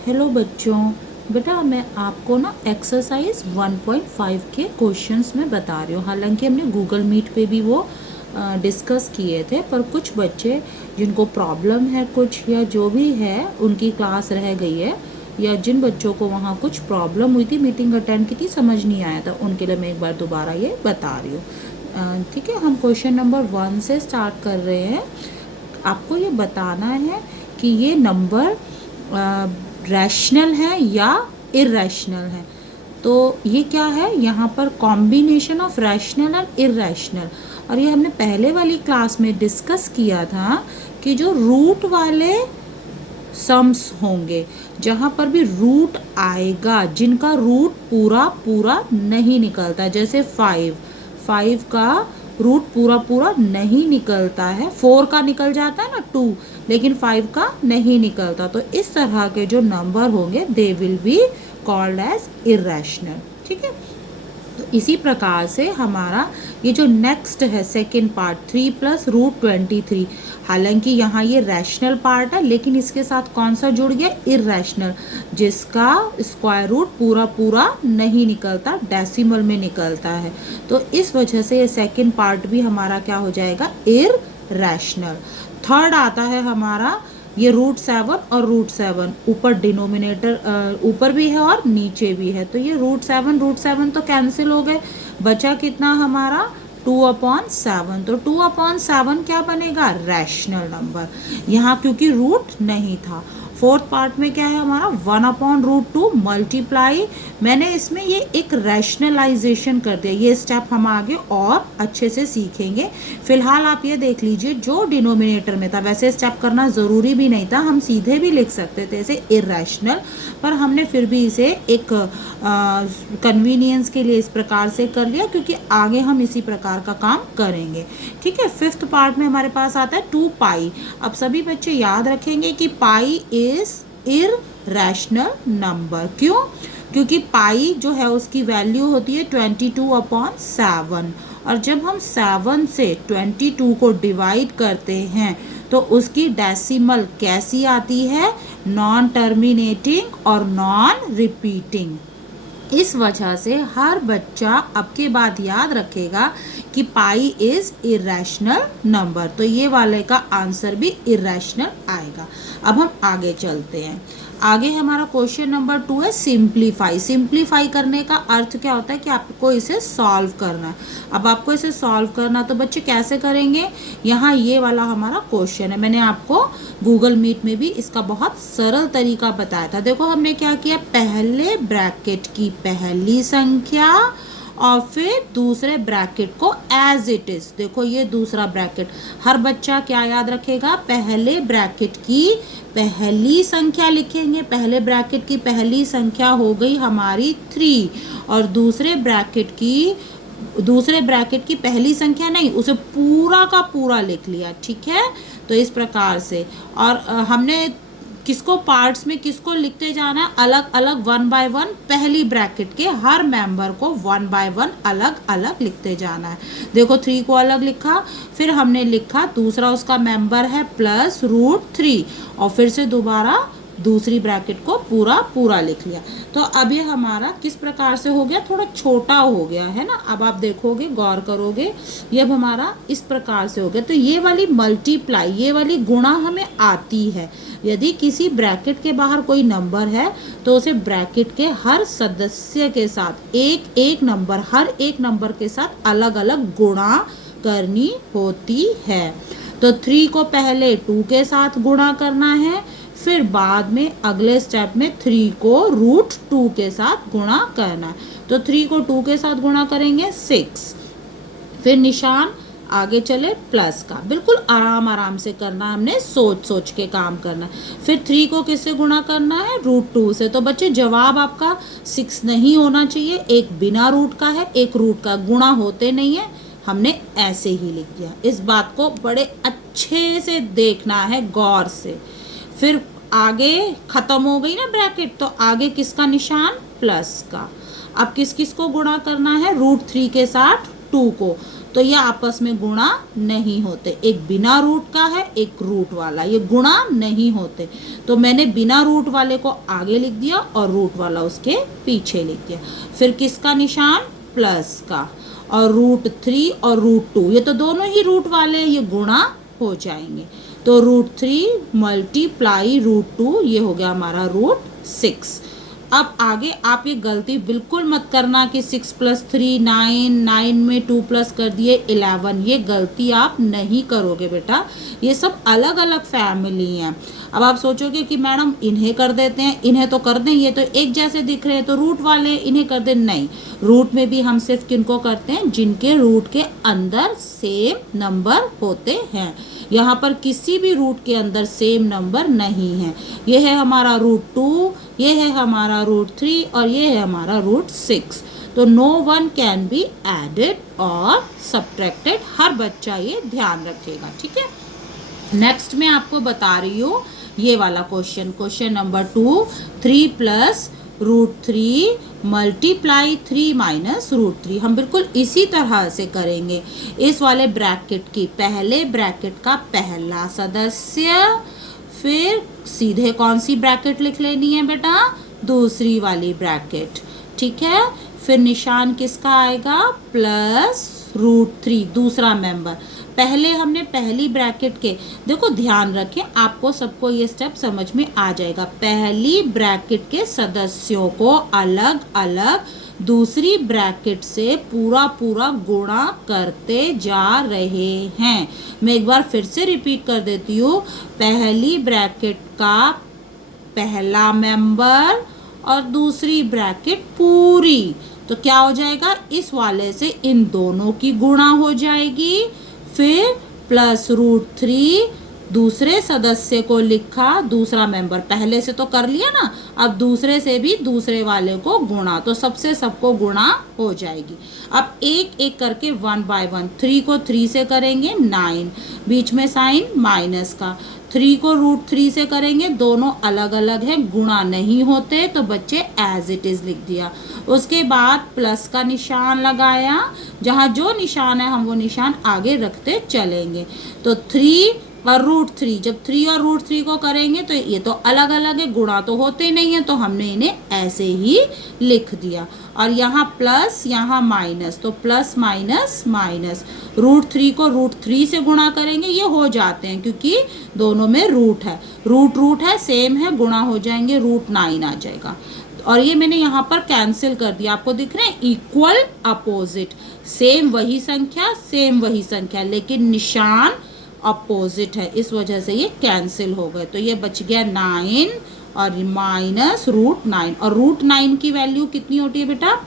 Hello बच्चों, बेटा मैं आपको ना एक्सरसाइज 1.5 के क्वेश्चंस में बता रही हूँ। हालांकि हमने गूगल मीट पे भी वो डिस्कस किए थे, पर कुछ बच्चे जिनको प्रॉब्लम है कुछ या जो भी है उनकी क्लास रह गई है, या जिन बच्चों को वहाँ कुछ प्रॉब्लम हुई थी, मीटिंग अटेंड की थी, समझ नहीं आया था, उनके लिए मैं एक बार दोबारा ये बता रही हूँ। ठीक है, हम क्वेश्चन नंबर 1 से स्टार्ट कर रहे हैं। आपको ये बताना है कि ये नंबर रैशनल है या इरेशनल है। तो ये क्या है, यहाँ पर combination of rational and irrational. और ये हमने पहले वाली क्लास में डिस्कस किया था कि जो रूट वाले सम्स होंगे, जहाँ पर भी रूट आएगा, जिनका रूट पूरा पूरा नहीं निकलता, जैसे 5 का रूट पूरा पूरा नहीं निकलता है, 4 का निकल जाता है ना 2, लेकिन 5 का नहीं निकलता। तो इस तरह के जो नंबर होंगे they will be called as irrational. ठीक है, तो इसी प्रकार से हमारा ये जो नेक्स्ट है सेकेंड पार्ट 3 प्लस रूट 23, हालांकि यहाँ ये रैशनल पार्ट है, लेकिन इसके साथ कौन सा जुड़ गया, इरेशनल, जिसका स्क्वायर रूट पूरा पूरा नहीं निकलता, डेसिमल में निकलता है। तो इस वजह से ये सेकेंड पार्ट भी हमारा क्या हो जाएगा, इरेशनल। थर्ड आता है हमारा ये √7 और √7, ऊपर डिनोमिनेटर ऊपर भी है और नीचे भी है, तो ये √7 तो कैंसिल हो गए, बचा कितना हमारा 2/7। तो 2/7 क्या बनेगा, रैशनल नंबर, यहाँ क्योंकि रूट नहीं था। फोर्थ पार्ट में क्या है हमारा 1/√2 मल्टीप्लाई, मैंने इसमें ये एक रैशनलाइजेशन कर दिया, ये स्टेप हम आगे और अच्छे से सीखेंगे। फिलहाल आप ये देख लीजिए जो डिनोमिनेटर में था, वैसे स्टेप करना ज़रूरी भी नहीं था, हम सीधे भी लिख सकते थे इसे इरेशनल, पर हमने फिर भी इसे एक कन्वीनियंस के लिए इस प्रकार से कर लिया, क्योंकि आगे हम इसी प्रकार का काम करेंगे। ठीक है, फिफ्थ पार्ट में हमारे पास आता है 2 पाई। अब सभी बच्चे याद रखेंगे कि पाई इज इरेशनल नंबर। क्यों, क्योंकि पाई जो है उसकी वैल्यू होती है 22/7, और जब हम 7 से 22 को डिवाइड करते हैं तो उसकी डेसिमल कैसी आती है, नॉन टर्मिनेटिंग और नॉन रिपीटिंग। इस वजह से हर बच्चा अब के बाद याद रखेगा कि पाई इज इरेशनल नंबर, तो ये वाले का आंसर भी इरेशनल आएगा। अब हम आगे चलते हैं। आगे हमारा क्वेश्चन नंबर 2 है सिंप्लीफाई। सिंप्लीफाई करने का अर्थ क्या होता है कि आपको इसे सॉल्व करना है। अब आपको इसे सॉल्व करना, तो बच्चे कैसे करेंगे, यहाँ ये वाला हमारा क्वेश्चन है, मैंने आपको गूगल मीट में भी इसका बहुत सरल तरीका बताया था। देखो हमने क्या किया, पहले ब्रैकेट की पहली संख्या और फिर दूसरे ब्रैकेट को एज इट इज, देखो ये दूसरा ब्रैकेट, हर बच्चा क्या याद रखेगा, पहले ब्रैकेट की पहली संख्या लिखेंगे। पहले ब्रैकेट की पहली संख्या हो गई हमारी 3, और दूसरे ब्रैकेट की पहली संख्या नहीं, उसे पूरा का पूरा लिख लिया। ठीक है, तो इस प्रकार से, और हमने किसको पार्ट्स में किसको लिखते जाना है, अलग अलग 1 बाय 1, पहली ब्रैकेट के हर मेंबर को 1 बाय 1 अलग अलग लिखते जाना है। देखो 3 को अलग लिखा, फिर हमने लिखा दूसरा उसका मेंबर है प्लस √3, और फिर से दोबारा दूसरी ब्रैकेट को पूरा पूरा लिख लिया। तो अब ये हमारा किस प्रकार से हो गया, थोड़ा छोटा हो गया है ना। अब आप देखोगे, गौर करोगे, ये अब हमारा इस प्रकार से हो गया। तो ये वाली मल्टीप्लाई, ये वाली गुणा हमें आती है। यदि किसी ब्रैकेट के बाहर कोई नंबर है तो उसे ब्रैकेट के हर सदस्य के साथ एक एक नंबर, हर एक नंबर के साथ अलग अलग गुणा करनी होती है। तो 3 को पहले 2 के साथ गुणा करना है, फिर बाद में अगले स्टेप में 3 को √2 के साथ गुणा करना है। तो 3 को 2 के साथ गुणा करेंगे 6, फिर निशान आगे चले प्लस का, बिल्कुल आराम आराम से करना, हमने सोच सोच के काम करना है। फिर 3 को किससे गुणा करना है, √2 से। तो बच्चे जवाब आपका 6 नहीं होना चाहिए, एक बिना रूट का है, एक रूट का, गुणा होते नहीं है, हमने ऐसे ही लिख दिया। इस बात को बड़े अच्छे से देखना है, गौर से। फिर आगे खत्म हो गई ना ब्रैकेट, तो आगे किसका निशान, प्लस का। अब किस किस को गुणा करना है, √3 के साथ 2 को, तो ये आपस में गुणा नहीं होते। एक बिना रूट का है, एक रूट वाला, ये गुणा नहीं होते। तो मैंने बिना रूट वाले को आगे लिख दिया और रूट वाला उसके पीछे लिख दिया। फिर किसका निशान? प्लस का। और √3 और √2, ये तो दोनों ही रूट वाले, ये गुणा हो जाएंगे। तो √3 मल्टीप्लाई √2, ये हो गया हमारा √6। अब आगे आप ये गलती बिल्कुल मत करना कि 6 + 3 9, 9 में 2 प्लस कर दिए 11, ये गलती आप नहीं करोगे बेटा। ये सब अलग अलग फैमिली हैं। अब आप सोचोगे कि मैडम इन्हें कर देते हैं, इन्हें तो कर दें, ये तो एक जैसे दिख रहे हैं, तो रूट वाले इन्हें कर दें। नहीं, रूट में भी हम सिर्फ किनको करते हैं? जिनके रूट के अंदर सेम नंबर होते हैं। यहाँ पर किसी भी रूट के अंदर सेम नंबर नहीं है। ये है हमारा √2, ये है हमारा √3 और ये है हमारा √6। तो no one can be added और सब्ट्रैक्टेड। हर बच्चा ये ध्यान रखेगा, ठीक है। नेक्स्ट मैं आपको बता रही हूँ ये वाला क्वेश्चन नंबर 2, 3 + √3 मल्टीप्लाई 3 - √3। हम बिल्कुल इसी तरह से करेंगे। इस वाले ब्रैकेट की पहले ब्रैकेट का पहला सदस्य, फिर सीधे कौन सी ब्रैकेट लिख लेनी है बेटा? दूसरी वाली ब्रैकेट, ठीक है। फिर निशान किसका आएगा? प्लस √3, दूसरा मेंबर। पहले हमने पहली ब्रैकेट के, देखो ध्यान रखें, आपको सबको ये स्टेप समझ में आ जाएगा। पहली ब्रैकेट के सदस्यों को अलग अलग दूसरी ब्रैकेट से पूरा गुणा करते जा रहे हैं। मैं एक बार फिर से रिपीट कर देती हूँ। पहली ब्रैकेट का पहला मेंबर और दूसरी ब्रैकेट पूरी, तो क्या हो जाएगा? इस वाले से इन दोनों की गुणा हो जाएगी। फिर प्लस √3, दूसरे सदस्य को लिखा, दूसरा मेंबर पहले से तो कर लिया ना, अब दूसरे से भी दूसरे वाले को गुणा, तो सबसे सबको गुणा हो जाएगी। अब एक एक करके 1 बाय 1, 3 को 3 से करेंगे 9, बीच में साइन माइनस का। 3 को √3 से करेंगे, दोनों अलग अलग है, गुणा नहीं होते, तो बच्चे एज इट इज लिख दिया। उसके बाद प्लस का निशान लगाया, जहाँ जो निशान है हम वो निशान आगे रखते चलेंगे। तो 3 और √3, जब 3 और √3 को करेंगे तो ये तो अलग अलग है, गुणा तो होते नहीं है, तो हमने इन्हें ऐसे ही लिख दिया। और यहाँ प्लस, यहाँ माइनस, तो प्लस माइनस माइनस। √3 को √3 से गुणा करेंगे, ये हो जाते हैं क्योंकि दोनों में रूट है, रूट है, सेम है, गुणा हो जाएंगे, √9 आ जाएगा। और ये मैंने यहाँ पर कैंसिल कर दिया, आपको दिख रहे हैं, इक्वल अपोजिट, सेम वही संख्या लेकिन निशान अपोजिट है, इस वजह से ये कैंसिल हो गए। तो ये बच गया 9 और माइनस √9। और √9 की वैल्यू कितनी होती है बेटा?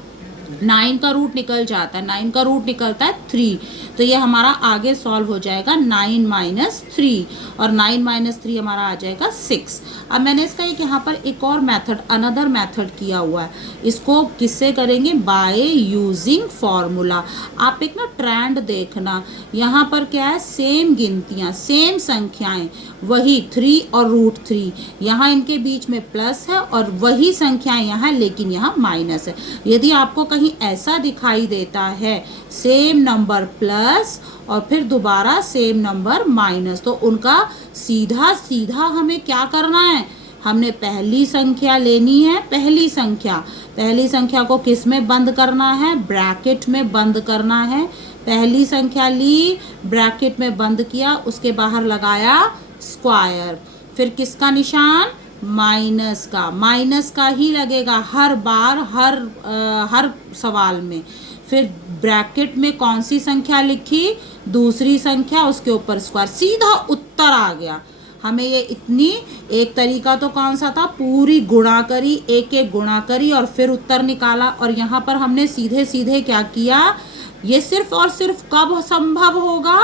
9 का रूट निकल जाता है, 9 का रूट निकलता है 3, तो ये हमारा आगे सॉल्व हो जाएगा 9 - 3, और 9 - 3 हमारा आ जाएगा 6। अब मैंने इसका एक यहाँ पर एक और मेथड, अनदर मेथड किया हुआ है। इसको किससे करेंगे? By using formula. आप एक ना ट्रेंड देखना, यहाँ पर क्या है? सेम गिनतियाँ, सेम संख्याएं, वही 3 और √3, यहाँ इनके बीच में प्लस है और वही संख्याएं यहाँ, लेकिन यहाँ माइनस है। यदि आपको कहीं ऐसा दिखाई देता है सेम नंबर प्लस और फिर दोबारा सेम नंबर माइनस, तो उनका सीधा सीधा हमें क्या करना है? हमने पहली संख्या लेनी है, पहली संख्या को किस में बंद करना है? ब्रैकेट में बंद करना है। पहली संख्या ली, ब्रैकेट में बंद किया, उसके बाहर लगाया स्क्वायर। फिर किसका निशान? माइनस का ही लगेगा हर बार, हर सवाल में। फिर ब्रैकेट में कौन सी संख्या लिखी? दूसरी संख्या, उसके ऊपर स्क्वायर, सीधा उत्तर आ गया। हमें ये इतनी, एक तरीका तो कौन सा था? पूरी गुणा करी, एक एक गुणा करी और फिर उत्तर निकाला। और यहाँ पर हमने सीधे सीधे क्या किया? ये सिर्फ और सिर्फ कब संभव होगा?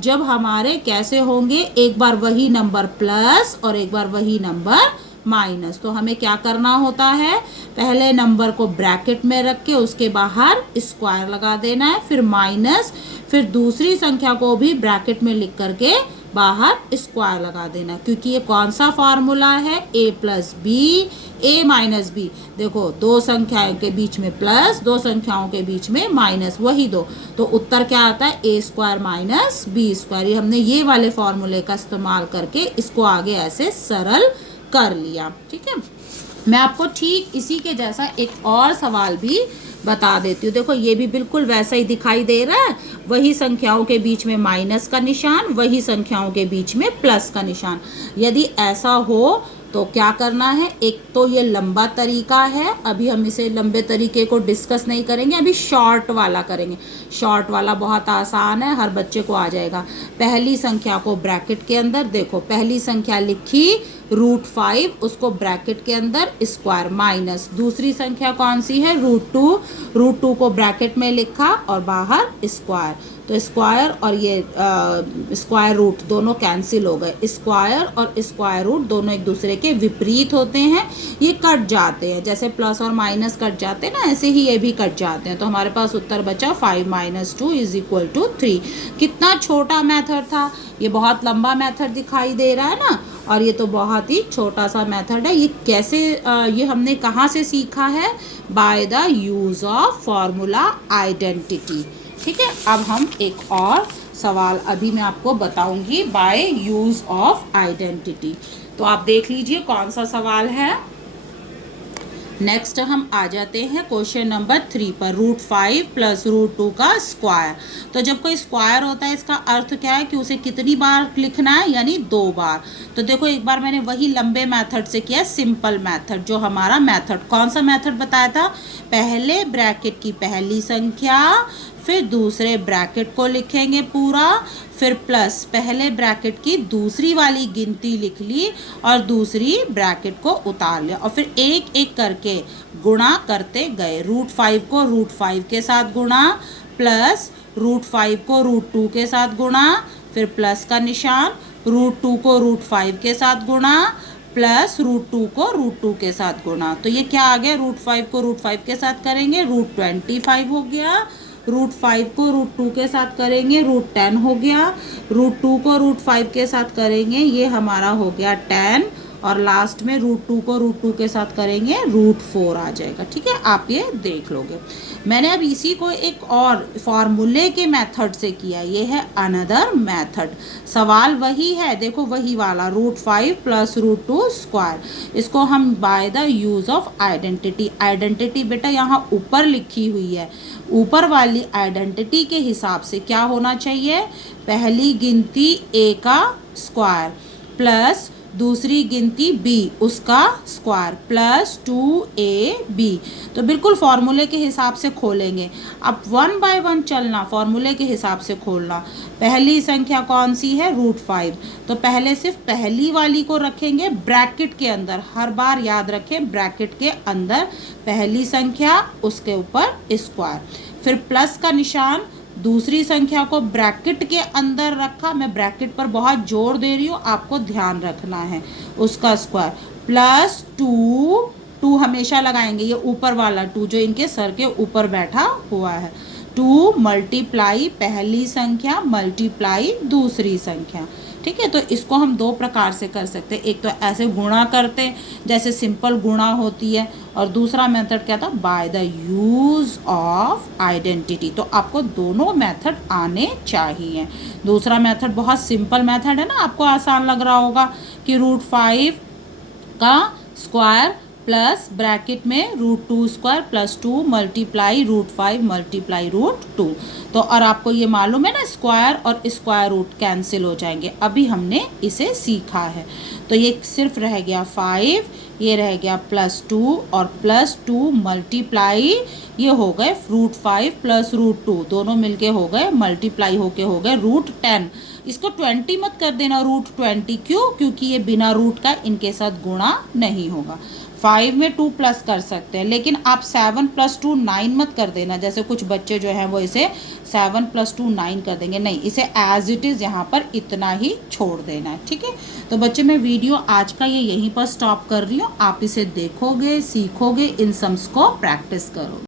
जब हमारे कैसे होंगे? एक बार वही नंबर प्लस और एक बार वही नंबर माइनस। तो हमें क्या करना होता है? पहले नंबर को ब्रैकेट में रख के उसके बाहर स्क्वायर लगा देना है, फिर माइनस, फिर दूसरी संख्या को भी ब्रैकेट में लिख करके बाहर स्क्वायर लगा देना, क्योंकि ये कौन सा फॉर्मूला है, a plus B a minus B. देखो दो संख्याओं के बीच में प्लस, दो संख्याओं के बीच में माइनस, वही दो, तो उत्तर क्या आता है, a square minus B square. ये हमने ये वाले फॉर्मूले का इस्तेमाल करके इसको आगे ऐसे सरल कर लिया। ठीक है, मैं आपको ठीक इसी के जैसा एक और सवाल भी बता देती हूँ। देखो ये भी बिल्कुल वैसा ही दिखाई दे रहा है, वही संख्याओं के बीच में माइनस का निशान, वही संख्याओं के बीच में प्लस का निशान। यदि ऐसा हो तो क्या करना है, एक तो ये लंबा तरीका है, अभी हम इसे लंबे तरीके को डिस्कस नहीं करेंगे, अभी शॉर्ट वाला करेंगे। शॉर्ट वाला बहुत आसान है, हर बच्चे को आ जाएगा। पहली संख्या को ब्रैकेट के अंदर, देखो पहली संख्या लिखी √5, उसको ब्रैकेट के अंदर स्क्वायर माइनस, दूसरी संख्या कौन सी है, √2, √2 को ब्रैकेट में लिखा और बाहर स्क्वायर, तो स्क्वायर और ये स्क्वायर रूट दोनों कैंसिल हो गए। स्क्वायर और स्क्वायर रूट दोनों एक दूसरे के विपरीत होते हैं, ये कट जाते हैं, जैसे प्लस और माइनस कट जाते हैं ना, ऐसे ही ये भी कट जाते हैं। तो हमारे पास उत्तर बचा 5 - 2 = 3। कितना छोटा मेथड था, ये बहुत लंबा मेथड दिखाई दे रहा है ना, और ये तो बहुत ही छोटा सा मेथड है। ये कैसे ये हमने कहाँ से सीखा है, by the use of formula identity. ठीक है, अब हम एक और सवाल अभी मैं आपको बताऊंगी बाय यूज़ ऑफ आइडेंटिटी। तो आप देख लीजिए कौन सा सवाल है। नेक्स्ट हम आ जाते हैं क्वेश्चन नंबर 3 पर, √5 + √2 का स्क्वायर। तो जब कोई स्क्वायर होता है इसका अर्थ क्या है कि उसे कितनी बार लिखना है, यानी 2 बार। तो देखो एक बार मैंने वही लंबे मेथड से किया, सिंपल मेथड, जो हमारा मेथड कौन सा मेथड बताया था, पहले ब्रैकेट की पहली संख्या, फिर दूसरे ब्रैकेट को लिखेंगे पूरा, फिर प्लस पहले ब्रैकेट की दूसरी वाली गिनती लिख ली और दूसरी ब्रैकेट को उतार लिया, और फिर एक एक करके गुणा करते गए। √5 को √5 के साथ गुणा, प्लस √5 को √2 के साथ गुणा, फिर प्लस का निशान, √2 को √5 के साथ गुणा, प्लस √2 को √2 के साथ गुणा। तो ये क्या आ गया, √5 को √5 के साथ करेंगे √25 हो गया, √5 को √2 के साथ करेंगे √10 हो गया, √2 को √5 के साथ करेंगे ये हमारा हो गया 10, और लास्ट में √2 को √2 के साथ करेंगे √4 आ जाएगा। ठीक है, आप ये देख लोगे। मैंने अब इसी को एक और फॉर्मूले के मेथड से किया, ये है अनदर मेथड। सवाल वही है, देखो वही वाला, √5 + √2 स्क्वायर। इसको हम by the use of identity, identity बेटा यहाँ ऊपर लिखी हुई है, ऊपर वाली आइडेंटिटी के हिसाब से क्या होना चाहिए, पहली गिनती a का स्क्वायर प्लस दूसरी गिनती b उसका स्क्वायर प्लस 2ab। तो बिल्कुल फॉर्मूले के हिसाब से खोलेंगे। अब 1 बाय 1 चलना, फॉर्मूले के हिसाब से खोलना। पहली संख्या कौन सी है, √5, तो पहले सिर्फ पहली वाली को रखेंगे ब्रैकेट के अंदर, हर बार याद रखें ब्रैकेट के अंदर पहली संख्या, उसके ऊपर स्क्वायर, फिर प्लस का निशान, दूसरी संख्या को ब्रैकेट के अंदर रखा, मैं ब्रैकेट पर बहुत जोर दे रही हूँ, आपको ध्यान रखना है, उसका स्क्वायर प्लस 2 हमेशा लगाएंगे, ये ऊपर वाला 2 जो इनके सर के ऊपर बैठा हुआ है, 2 मल्टीप्लाई पहली संख्या मल्टीप्लाई दूसरी संख्या। ठीक है, तो इसको हम दो प्रकार से कर सकते हैं, एक तो ऐसे गुणा करते जैसे सिंपल गुणा होती है, और दूसरा मेथड क्या था, by the use of identity. तो आपको दोनों मेथड आने चाहिए। दूसरा मेथड बहुत सिंपल मेथड है ना, आपको आसान लग रहा होगा कि √5 का स्क्वायर प्लस ब्रैकेट में √2 स्क्वायर प्लस 2 मल्टीप्लाई √5 मल्टीप्लाई √2। तो और आपको ये मालूम है ना, स्क्वायर और स्क्वायर रूट कैंसिल हो जाएंगे, अभी हमने इसे सीखा है। तो ये सिर्फ रह गया 5, ये रह गया +2 और +2 मल्टीप्लाई, ये हो गए √5 + √2 दोनों मिलके हो गए मल्टीप्लाई होके हो गए √10। इसको 20 मत कर देना, √20, क्यों, क्योंकि ये बिना रूट का इनके साथ गुणा नहीं होगा। 5 में 2 प्लस कर सकते हैं, लेकिन आप 7 + 2 9 मत कर देना, जैसे कुछ बच्चे जो हैं वो इसे 7 + 2 9 कर देंगे, नहीं, इसे एज इट इज़ यहाँ पर इतना ही छोड़ देना है। ठीक है, तो बच्चे मैं वीडियो आज का ये यहीं पर स्टॉप कर रही हूँ, आप इसे देखोगे, सीखोगे, इन सम्स को प्रैक्टिस करोगे।